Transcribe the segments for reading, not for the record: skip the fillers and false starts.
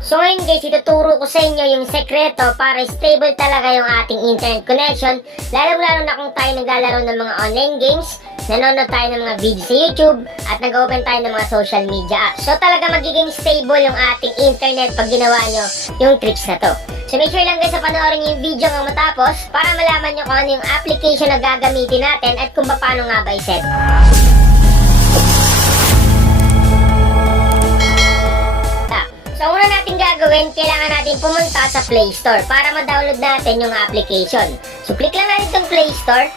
So ngayon guys, ituturo ko sa inyo yung sekreto para stable talaga yung ating internet connection, lalo na kung tayo naglalaro ng mga online games, nanonood tayo ng mga video sa YouTube, at nag-open tayo ng mga social media apps. So talaga magiging stable yung ating internet pag ginawa nyo yung tricks na to. So make sure lang guys na panoorin nyo yung video hanggang matapos para malaman nyo kung ano yung application na gagamitin natin at kung paano nga ba i-set. So, una natin gagawin, kailangan natin pumunta sa Play Store para ma-download natin yung application. So, click lang natin itong Play Store.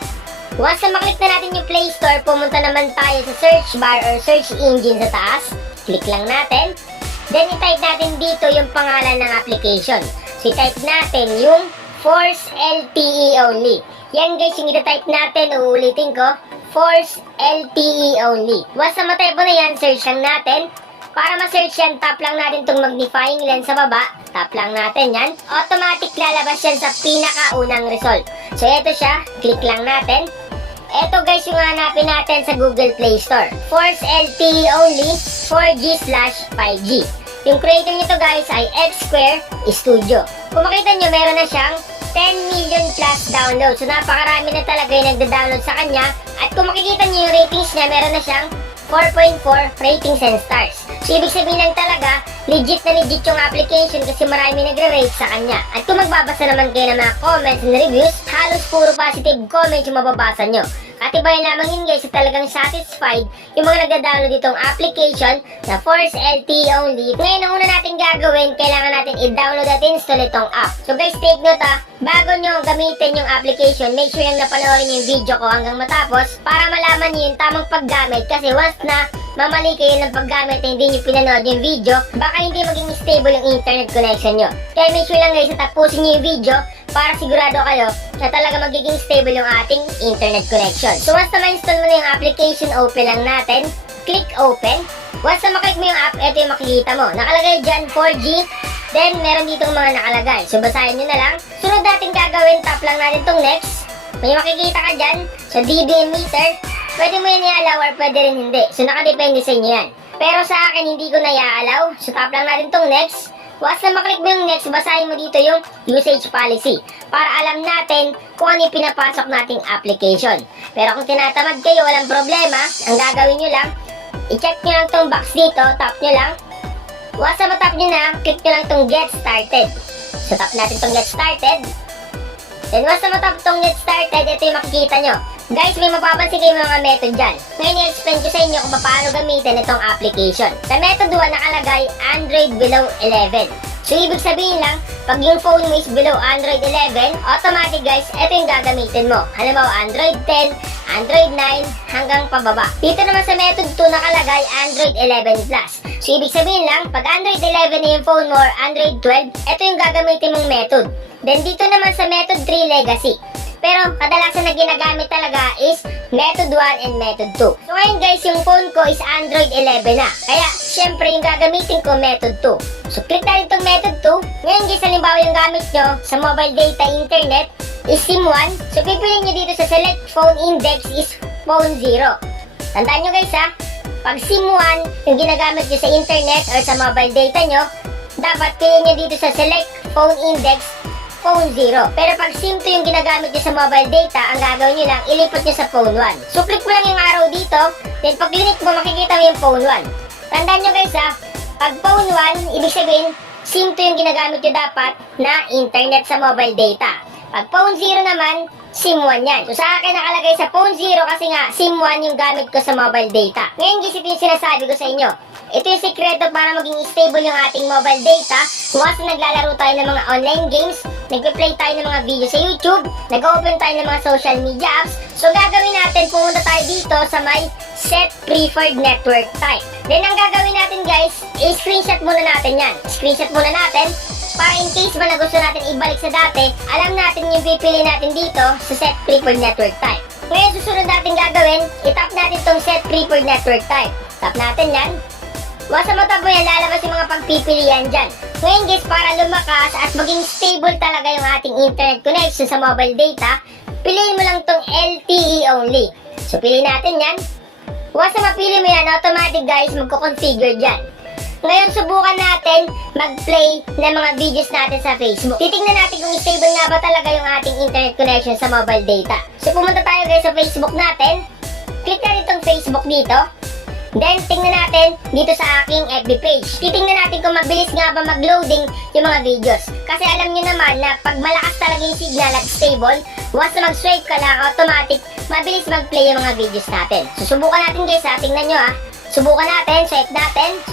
Once na maklik na natin yung Play Store, pumunta naman tayo sa search bar or search engine sa taas. Click lang natin. Then, i-type natin dito yung pangalan ng application. So, i-type natin yung Force LTE Only. Yan guys, yung i-type natin, uulitin ko, Force LTE Only. Once na matype mo na yan, search lang natin. Para ma-search yan, tap lang natin itong magnifying lens sa baba. Tap lang natin yan. Automatic lalabas yan sa pinakaunang result. So, ito siya. Click lang natin. Ito guys yung hanapin natin sa Google Play Store. Force LTE Only 4G/5G. Yung creator nito guys ay X-Square Studio. Kung makita nyo, meron na siyang 10 million plus downloads. So, napakarami na talaga yung nagda-download sa kanya. At kung makikita nyo yung ratings niya, meron na siyang 4.4 ratings and stars. So, ibig sabihin lang talaga, legit na legit yung application kasi marami nagre-rate sa kanya. At kung magbabasa naman kayo ng mga comments and reviews, halos puro positive comments yung mababasa nyo. Katibayan lamang yun guys, talagang satisfied yung mga nagda-download ditong application na Force LTE Only. Ngayon, ang una natin gagawin, kailangan natin i-download at install itong app. So guys, take note bago nyo gamitin yung application, make sure lang na panoorin nyo yung video ko hanggang matapos para malaman nyo yung tamang paggamit. Kasi once na mamali kayo ng paggamit na hindi nyo pinanood yung video, baka hindi maging stable yung internet connection nyo. Kaya make sure lang guys na tapusin nyo yung video para sigurado kayo na talaga magiging stable yung ating internet connection. So once na ma-install mo na yung application, open lang natin. Click open. Once na maklik mo yung app, ito yung makikita mo. Nakalagay dyan 4G. Then meron ditong mga nakalagay. So basahin nyo na lang. Sunod natin gagawin, tap lang natin tong next. May makikita ka dyan sa dBm meter. Pwede mo yan i-allow or pwede rin hindi. So nakadepende sa inyo yan. Pero sa akin, hindi ko na i-allow. So tap lang natin tong next. Once na maklik mo yung next, basahin mo dito yung usage policy para alam natin kung ano yung pinapasok nating application. Pero kung tinatamad kayo, walang problema. Ang gagawin nyo lang, i-check nyo lang tong box dito, tap nyo lang. Once na matap nyo na, click nyo lang tong get started. So tap natin tong get started. Then once na matap tong get started, ito yung makikita nyo. Guys, may mapapansin kayo mga method dyan. Ngayon, i-explain ko sa inyo kung paano gamitin itong application. Sa method 1, nakalagay Android below 11. So, ibig sabihin lang, pag yung phone mo is below Android 11, automatic guys, ito yung gagamitin mo. Halimbawa, Android 10, Android 9, hanggang pababa. Dito naman sa method 2, nakalagay Android 11 Plus. So, ibig sabihin lang, pag Android 11 na yung phone mo or Android 12, ito yung gagamitin mong method. Then, dito naman sa method 3, Legacy. Pero kadalasan na ginagamit talaga is method 1 and method 2. So ngayon guys, yung phone ko is Android 11 na. Kaya syempre yung gagamitin ko method 2. So click natin itong method 2. Ngayon guys, halimbawa yung gamit nyo sa mobile data internet is SIM 1. So pipiliin nyo dito sa select phone index is phone 0. Tandaan nyo guys pag SIM 1 yung ginagamit nyo sa internet or sa mobile data nyo, dapat piliin nyo dito sa select phone index phone 0. Pero pag SIM 2 yung ginagamit nyo sa mobile data, ang gagawin nyo lang, ilipat nyo sa phone 1. So, click mo lang yung arrow dito, then pag click mo, makikita mo yung phone 1. Tandaan nyo guys pag phone 1, ibig sabihin, SIM 2 yung ginagamit nyo dapat na internet sa mobile data. Pag phone 0 naman, SIM 1 yan. So, sa akin nakalagay sa phone 0 kasi nga, SIM 1 yung gamit ko sa mobile data. Ngayon guys, ito yung sinasabi ko sa inyo. Ito yung sekreto para maging stable yung ating mobile data. Once na naglalaro tayo ng mga online games, nagpe-play tayo ng mga video sa YouTube, nag-open tayo ng mga social media apps. So gagawin natin, pumunta tayo dito sa may set preferred network type. Then ang gagawin natin guys, i-screenshot muna natin yan. Screenshot muna natin para in case ba na gusto natin ibalik sa dati, alam natin yung pipili natin dito sa set preferred network type. Ngayon susunod natin gagawin, itap natin tong set preferred network type. Tap natin yan. Once na matap mo yan, lalabas yung mga pagpipilian dyan. Ngayon guys, para lumakas at maging stable talaga yung ating internet connection sa mobile data, piliin mo lang tong LTE only. So piliin natin yan. Once na mapili mo yan, automatic guys, magko-configure dyan. Ngayon, subukan natin mag-play ng mga videos natin sa Facebook. Titingnan natin kung stable nga ba talaga yung ating internet connection sa mobile data. So, pumunta tayo guys sa Facebook natin. Click natin itong Facebook dito. Then, tingnan natin dito sa aking FB page. Titingnan natin kung mabilis nga ba mag-loading yung mga videos. Kasi alam nyo naman na pag malakas talaga yung signal at stable, once na mag-swipe ka lang, automatic, mabilis mag-play yung mga videos natin. So, subukan natin guys ha. Tingnan nyo ha. Subukan natin, swipe natin.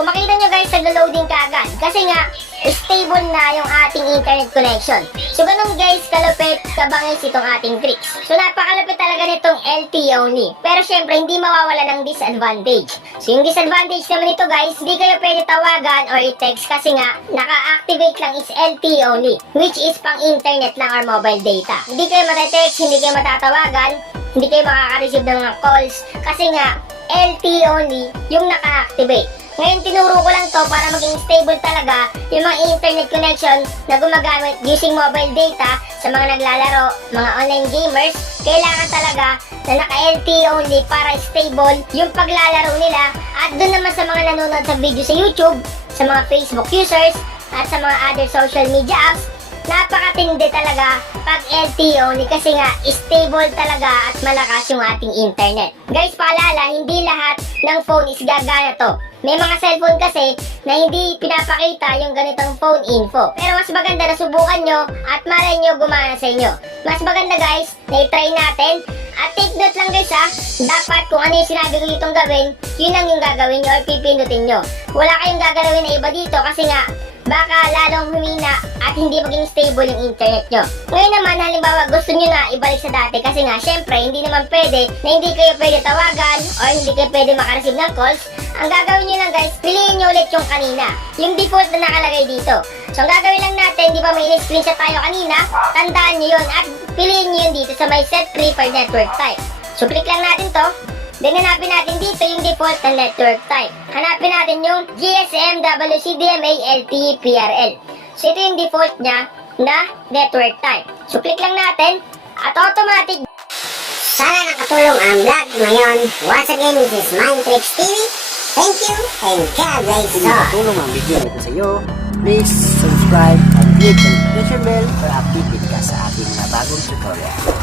Kung makita nyo guys, nag-loading ka agad. Kasi nga, stable na yung ating internet connection. So, ganun guys, kalupit, kabangis itong ating tricks. So, napakalupit talaga nitong LTE only. Pero syempre, hindi mawawala ng disadvantage. So, yung disadvantage naman nito guys, hindi kayo pwede tawagan or i-text kasi nga, naka-activate lang is LTE only. Which is pang internet lang or mobile data. Hindi kayo matetext, hindi kayo matatawagan, hindi kayo makaka-receive ng mga calls. Kasi nga, LTE only yung naka-activate. Ngayon, tinuro ko lang to para maging stable talaga yung mga internet connection na gumagamit using mobile data sa mga naglalaro, mga online gamers. Kailangan talaga na naka-LTE only para stable yung paglalaro nila. At doon naman sa mga nanonood sa video sa YouTube, sa mga Facebook users, at sa mga other social media apps, napakatindi talaga pag LTE only kasi nga stable talaga at malakas yung ating internet. Guys, paalala, hindi lahat ng phone is gagana to. May mga cellphone kasi na hindi pinapakita yung ganitong phone info. Pero mas maganda na subukan nyo at malay nyo gumana sa inyo. Mas maganda guys, na i-try natin. At take note lang guys ha, dapat kung ano yung sinabi ko ditong gawin, yun lang yung gagawin nyo or pipindutin nyo. Wala kayong gagawin na iba dito kasi nga, baka lalong humina at hindi maging stable yung internet nyo. Ngayon naman, halimbawa gusto nyo na ibalik sa dati kasi nga, syempre, hindi naman pwede na hindi kayo pwede tawagan or hindi kayo pwede makareceive ng calls. Ang gagawin nyo lang guys, piliin nyo ulit yung kanina, yung default na nakalagay dito. So, ang gagawin lang natin, di ba may screenshot tayo kanina, tandaan nyo yun at piliin nyo yun dito sa may set preferred network type. So, click lang natin to. Then, hanapin natin dito yung default na network type. Hanapin natin yung GSM, WCDMA, LTE, PRL. So, ito yung default niya na network type. So, click lang natin at automatic. Sana nakatulong ang vlog ngayon. Once again, this is Mindtricks TV. Thank you and God bless Kung all. nakatulong ang video na ito sa iyo, please subscribe and click ang notification bell para updated ka sa ating mga bagong tutorial.